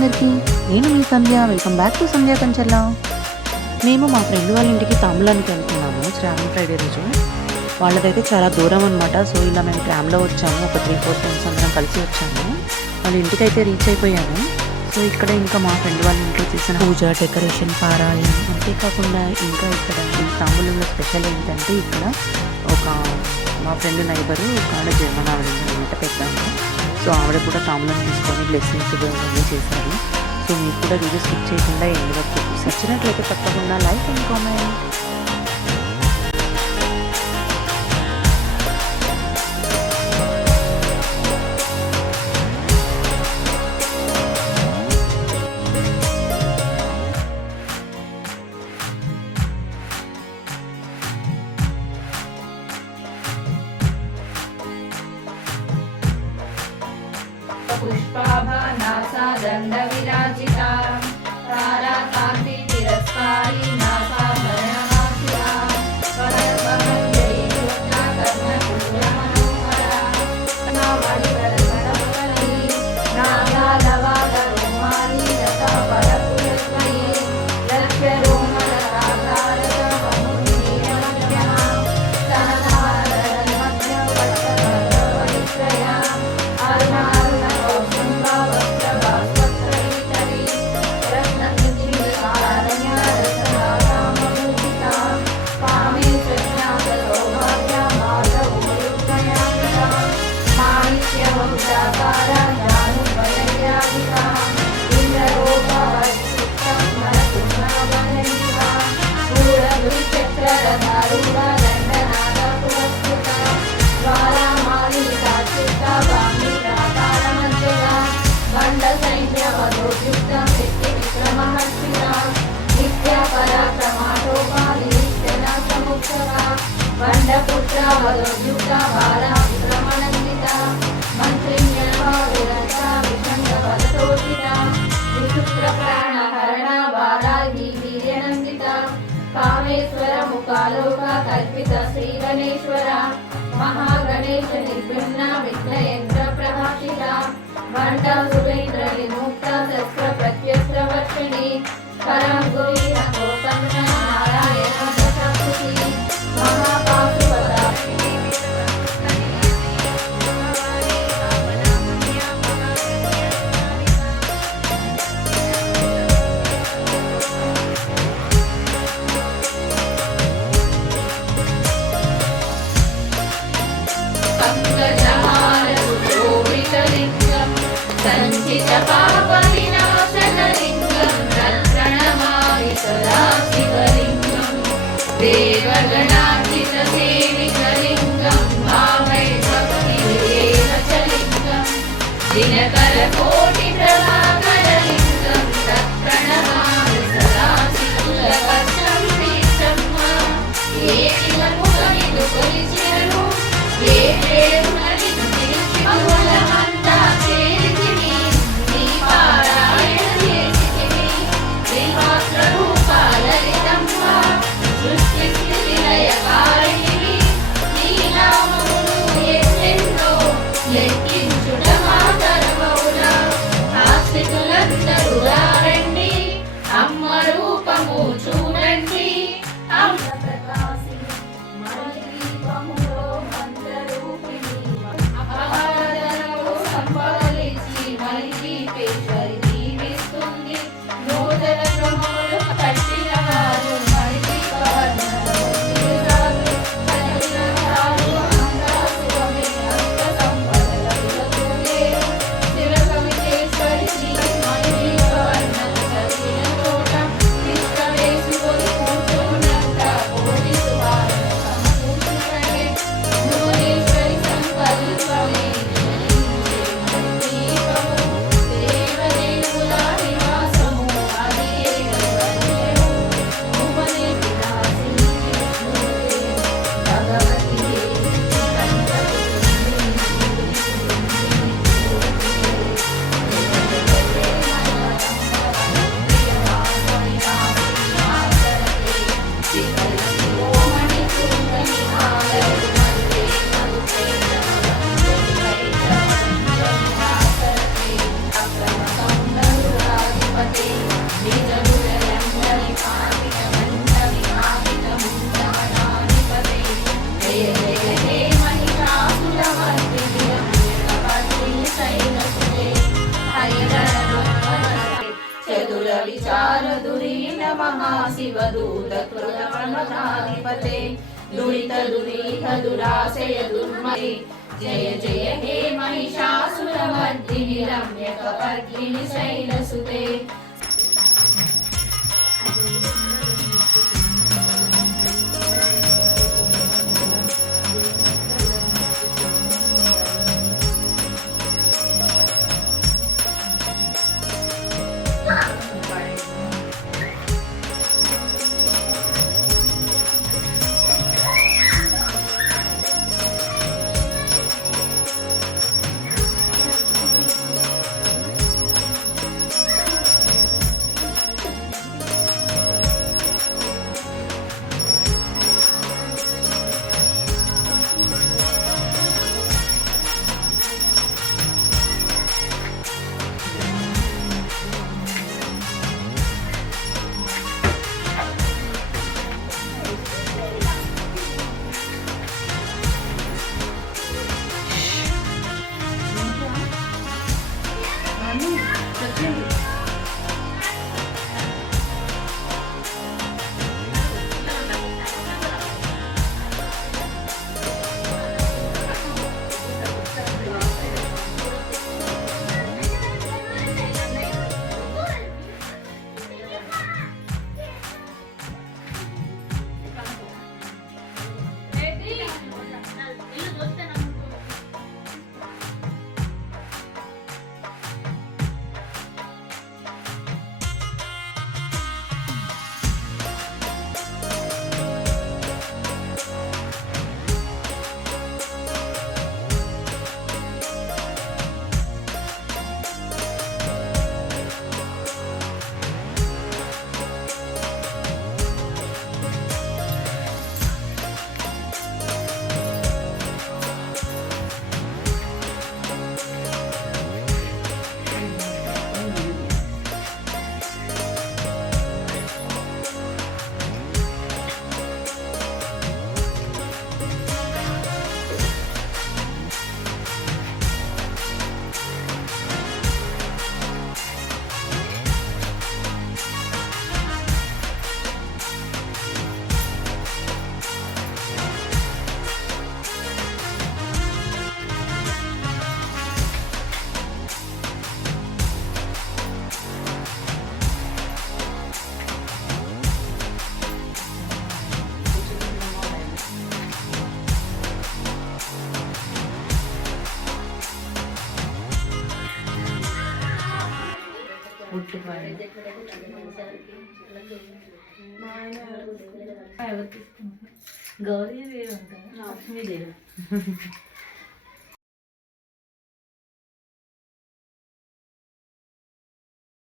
అందరికీ, నేను మీ సంధ్య. Welcome back to సంధ్య కంచెల్లా. మేము మా ఫ్రెండ్ వాళ్ళ ఇంటికి తాంబూలానికి వెళ్తున్నాము శ్రావణ ఫ్రైడే రోజు. వాళ్ళదైతే చాలా దూరం అనమాట. సో ఇలా మేము ట్రామ్లో వచ్చాము, ఒక 3-4 ఫ్రెండ్స్ అందరం కలిసి వచ్చాము. వాళ్ళ ఇంటికి అయితే రీచ్ అయిపోయాము. సో ఇక్కడ ఇంకా మా ఫ్రెండ్ వాళ్ళ ఇంట్లో చేసిన పూజ, డెకరేషన్, పారాయణం, అంతేకాకుండా ఇంకా ఇక్కడ ఈ తాంబూలంలో స్పెషల్ ఏంటంటే ఇక్కడ ఒక మా ఫ్రెండ్ నైబరు ఒక ఆవిడ జర్మన్ ఆవిడ అనమాట, పెద్ద. సో ఆవిడ కూడా తాంబూలం తీసుకొని బ్లెస్సింగ్స్ ఇవన్నీ చేశారు. సో మీరు కూడా వీడియో స్కిప్ చేయకుండా ఎండ్ వరకు నచ్చినట్లయితే తప్పకుండా లైక్ అండ్ కామెంట్. पुष्पाभानासा दण्डविराजिता ताराकान्ति तिरस्कारी नासा भरणमासिता कलर्पमञ्जरी कृष्णा कर्णपूर्णमनोहरा नावलिवरसरपरी नागालवादरोमाली लता परपुरस्मयी लक्ष्यरोमलताकारकमुन्नीरमध्यमा स्तनधारमध्यपट्टभद्रवैश्रया अरुणा वंडपुत्र वदोद्युक्ता बाला विक्रमनन्दिता मंत्रिण्यवादुरता विषण्डवदतोषिता विचित्रप्राणहरणा बालाही वीर्यनन्दिता कामेश्वर मुखालोका कल्पित श्रीगणेश्वरा महागणेश निर्भिन्ना विघ्नयन्त्र प्रभाषिता वंड सुरेन्द्र विमुक्ता शस्त्र प्रत्यस्त्र वर्षिणी करं गुरीन गौतम्य नारायण दशपुती महापाशुपता पंकजहार शोभितलिङ्गं सञ्चितपापविनाशनलिङ्गं तत्प्रणमामि सदा शिवलिङ्गं देवगणार्चितसेवितलिङ्गं भावै भक्तिरेव च लिङ्गं दिनकरकोटिप्रभाकरलिङ्गं तत्प्रणमामि सदा शिवलिङ्गं तीर्थं ఏ ఇలముగనిదు కొలిచెను ఏ ప్రేమని నిలిచిమూలమంతా చేరితిమి నీ పారాయణ చేసితిమి శ్రీమాత్ర రూప లలితమ్మ సృష్టి స్థితి లయ शिवदूतकृतप्रमथाधिपते दुरित दुराशय दुर्मते जय जय हे महिषासुरमर्दिनि रम्यकपर्दिनि शैलसुते గౌరీ దేవి అంటారు లక్ష్మీదేవి